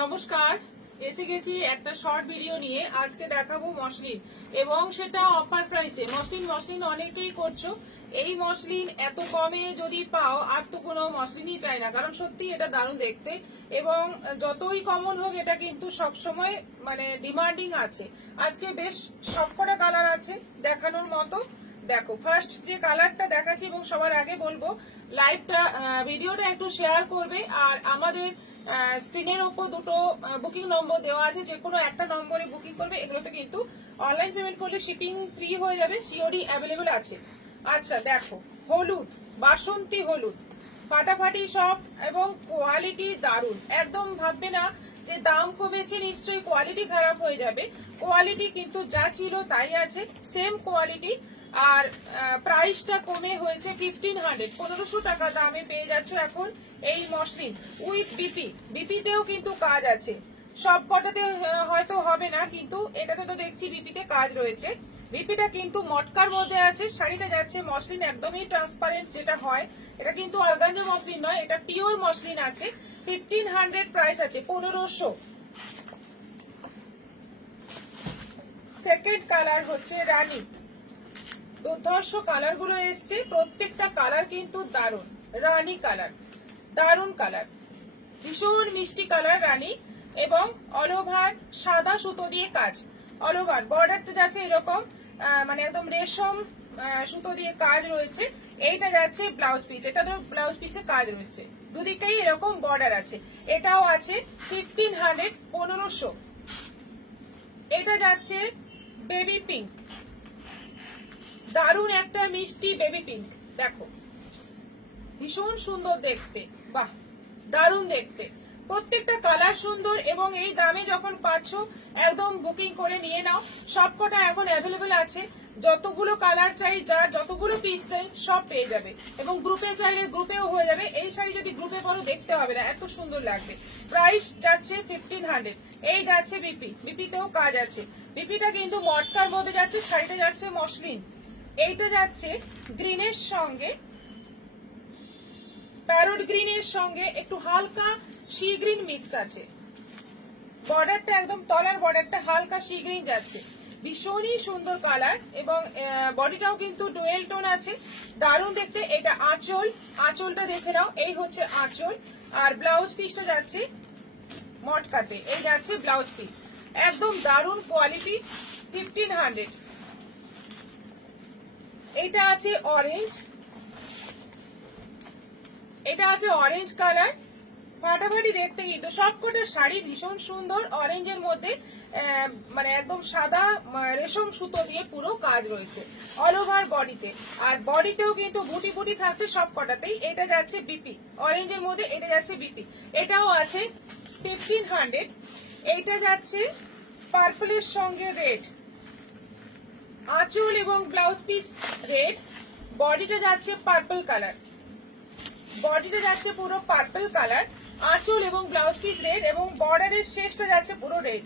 নমস্কার, এসে গেছি একটা শর্ট ভিডিও নিয়ে। আজকে দেখাবো মসলিন, এবং সেটা অফার প্রাইসে। মসলিন অনেকেই করছো। এই মসলিন এত কমে যদি পাও আর তো কোনো মসলিনই চাই না, কারণ সত্যি এটা দারুণ দেখতে, এবং যতই কমন হোক এটা কিন্তু সবসময় মানে ডিমান্ডিং আছে। আজকে বেশ সবকটা কালার আছে দেখানোর মতো। দেখো, ফার্স্ট যে কালারটা দেখাচ্ছি, এবং সবার আগে বলবো ভিডিওটা একটু শেয়ার করবে। আর আমাদের স্ক্রিনের ওপর দুটো বুকিং নম্বর দেওয়া আছে, যে কোনো একটা নম্বরে বুকিং করবে। এগুলোতে কিন্তু অনলাইন পেমেন্ট করলে শিপিং ফ্রি হয়ে যাবে, সিওডি অ্যাভেলেবেল আছে। আচ্ছা দেখো, হলুদ, বাসন্তী হলুদ, ফাটাফাটি সব, এবং কোয়ালিটি দারুণ। একদম ভাববে না যে দাম কমেছে নিশ্চয়ই কোয়ালিটি খারাপ হয়ে যাবে। কোয়ালিটি কিন্তু যা ছিল তাই আছে, সেম কোয়ালিটি। আর প্রাইসটা কমে হয়েছে 1500, 1500 টাকা দামে পেয়ে যাচ্ছ এখন এই মসলিন উইথ বিপিতেও কিন্তু কাজ আছে। সব কটাতে হয়তো হবে না, কিন্তু এটাতে তো দেখছি বিপিতে কাজ রয়েছে। বিপিটা কিন্তু মটকার মধ্যে আছে। শাড়িটা যাচ্ছে মসলিন, একদমই ট্রান্সপারেন্ট যেটা হয়। এটা কিন্তু অর্গানজা মসলিন নয়, এটা পিওর মসলিন আছে। 1500 প্রাইস আছে, 1500। সেকেন্ড কালার হচ্ছে রানী। দুর্ধর্ষ কালার গুলো এসছে, প্রত্যেকটা কালার কিন্তু দারুণ। রানী কালার, দারুণ কালার, ভীষণ মিষ্টি কালার রানী, এবং অল ওভার সাদা সুতো দিয়ে কাজ। অল ওভার বর্ডারটা যাচ্ছে এরকম, মানে একদম রেশম সুতো দিয়ে কাজ রয়েছে। এইটা যাচ্ছে ব্লাউজ পিস, এটা তো ব্লাউজ পিসে কাজ রয়েছে, দুদিকেই এরকম বর্ডার আছে। এটাও আছে 1500, 1500। এটা যাচ্ছে বেবি পিঙ্ক, দারুণ একটা মিষ্টি বেবি পিঙ্ক। দেখো, ভীষণ সুন্দর দেখতে, বাহ দারুণ দেখতে। প্রত্যেকটা কালার সুন্দর, এবং এই দামে যখন পাচ্ছ একদম বুকিং করে নিয়ে নাও। সবকটা এখন অ্যাভেলেবেল আছে। যতগুলো কালার চাই, যার যতগুলো পিস চাই সব পেয়ে যাবে, এবং গ্রুপে চাইলে গ্রুপেও হয়ে যাবে। এই শাড়ি যদি গ্রুপে করো দেখতে হবে না, এত সুন্দর লাগবে। প্রাইস যাচ্ছে 1500। এই যাচ্ছে বিপিতেও কাজ আছে। বিপিটা কিন্তু মটকার মধ্যে যাচ্ছে, শাড়িটা যাচ্ছে মসলিন। এইটা যাচ্ছে গ্রিনের সঙ্গে, প্যারোট গ্রিনের সঙ্গে একটু হালকা সি গ্রিন মিক্স আছে। বর্ডারটা একদম তলার বর্ডারটা হালকা সি গ্রিন যাচ্ছে, ভীষণই সুন্দর কালার, এবং বডিটাও কিন্তু ডুয়েল টোন আছে, দারুণ দেখতে। এটা আঁচল, আঁচলটা দেখে নাও, এই হচ্ছে আঁচল। আর ব্লাউজ পিসটা যাচ্ছে মটকাতে, এই যাচ্ছে ব্লাউজ পিস, একদম দারুণ কোয়ালিটি, 1500। এটা আছে অরেঞ্জ, এটা আছে অরেঞ্জ কালার, ফাটাফাটি দেখতে। কিন্তু সবকটা শাড়ি ভীষণ সুন্দর। অরেঞ্জের মধ্যে মানে একদম সাদা রেশম সুতো দিয়ে পুরো কাজ রয়েছে অল ওভার বডিতে, আর বডিতেও কিন্তু বুটি বুটি থাকছে সবকটাতেই। এটা যাচ্ছে বিপি, অরেঞ্জের মধ্যে এটা যাচ্ছে বিপি, এটাও আছে 1500। এইটা যাচ্ছে পার্পলের সঙ্গে রেড, আঁচল এবং ব্লাউজ পিস রেড, বডিটা যাচ্ছে পার্পল কালার, বডিটা যাচ্ছে পুরো পার্পল কালার, আঁচল এবং ব্লাউজ পিস রেড, এবং বর্ডারের শেষটা যাচ্ছে পুরো রেড।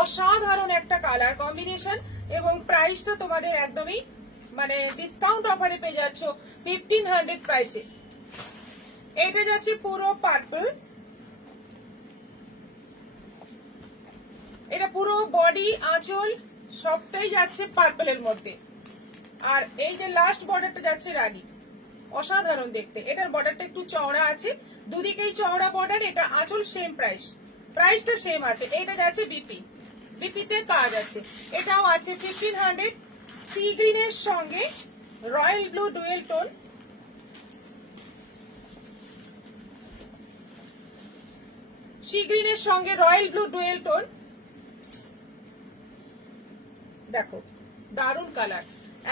অসাধারণ একটা কালার কম্বিনেশন, এবং প্রাইসটা তোমাদের একদমই মানে ডিসকাউন্ট অফারে পেয়ে যাচ্ছ 1500 প্রাইসে। এটা যাচ্ছে পুরো পার্পল, এটা পুরো বডি আঁচল সবটাই যাচ্ছে পার্পলের মধ্যে। আর এই যে লাস্ট বর্ডারটা যাচ্ছে রানী, অসাধারণ দেখতে। এটার বর্ডারটা একটু চওড়া আছে, দুদিকেই চওড়া বর্ডার। এটা আঁচল সেম প্রাইস, প্রাইসটা সেম আছে। এটা যাচ্ছে বিপিতে কাজ আছে, এটাও আছে 1500। সি গ্রিনের সঙ্গে royal blue dual tone, sea গ্রিনের সঙ্গে রয়্যাল ব্লু ডুয়েল টোন। দেখো, দারুণ কালার,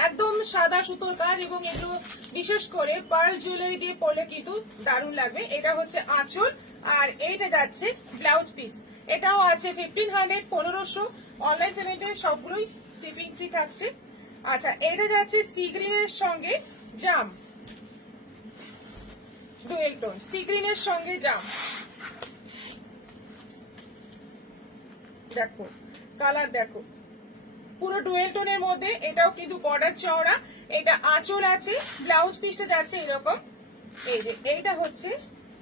একদম সাদা সুতোর কাজ, এবং এগুলো বিশেষ করে পার্ল জুয়েলারি দিয়ে পরলে কিন্তু দারুণ লাগবে। এটা হচ্ছে আঁচল, আর এইটা যাচ্ছে ব্লাউজ পিস। এটাও আছে 1500, 1500। অনলাইন পেমেন্টে সবগুলোই শিপিং ফ্রি থাকছে। আচ্ছা, এটা যাচ্ছে সি গ্রিনের সঙ্গে জাম, ডুয়েল টোন, সি গ্রিনের সঙ্গে জাম। দেখো কালার, দেখো পুরো ডুয়েল টোনের মধ্যে। এটাও কিন্তু বর্ডার চওড়া, এটা আঁচল আছে, ব্লাউজ পিসটা যাচ্ছে এরকম। এই যে এইটা হচ্ছে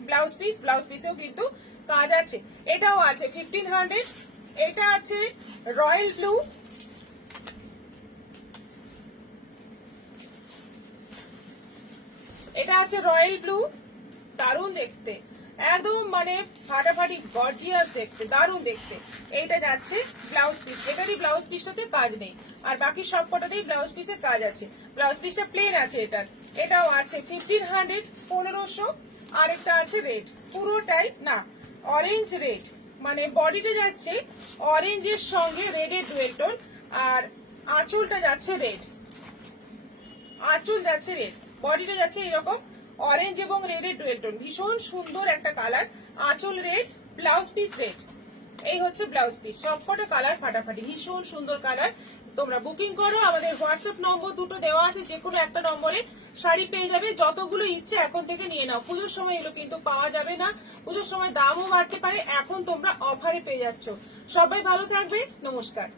ব্লাউজ পিস, ব্লাউজ পিসেও কিন্তু কাজ আছে। এটাও আছে 1500। এটা আছে রয়্যাল ব্লু, এটা আছে রয়্যাল ব্লু, দারুণ দেখতে, একদম মানে ফাটাফাটি গর্জিয়াস দেখতে, দারুণ দেখতে। এইটা যাচ্ছে ব্লাউজ পিস, এটারই ব্লাউজ পিসটাতে কাজ নেই, আর বাকি সব কটাতেই ব্লাউজ পিসের কাজ আছে। ব্লাউজ পিসটা প্লেন আছে এটার। এটাও আছে 1500, 1500। আর একটা আছে রেড, পুরোটাই না অরেঞ্জ রেড, মানে বডিটা যাচ্ছে অরেঞ্জের সঙ্গে রেডের ডুয়েল টোন, আর আঁচলটা যাচ্ছে রেড, আঁচল যাচ্ছে রেড, বডিটা যাচ্ছে এরকম অরেঞ্জ এবং রেডের ডুয়েল টোন, ভীষণ সুন্দর একটা কালার। আঁচল রেড, ব্লাউজ পিস রেড, এই হচ্ছে ব্লাউজ পিস। সবকটা কালার ফাটাফাটি, ভীষণ সুন্দর কালার। তোমরা বুকিং করো, আমাদের হোয়াটসঅ্যাপ নম্বর দুটো দেওয়া আছে, যে কোনো একটা নম্বরে শাড়ি পেয়ে যাবে। যতগুলো ইচ্ছে এখন থেকে নিয়ে নাও, পুজোর সময় এগুলো কিন্তু পাওয়া যাবে না, পুজোর সময় দামও বাড়তে পারে, এখন তোমরা অফারে পেয়ে যাচ্ছ। সবাই ভালো থাকবে, নমস্কার।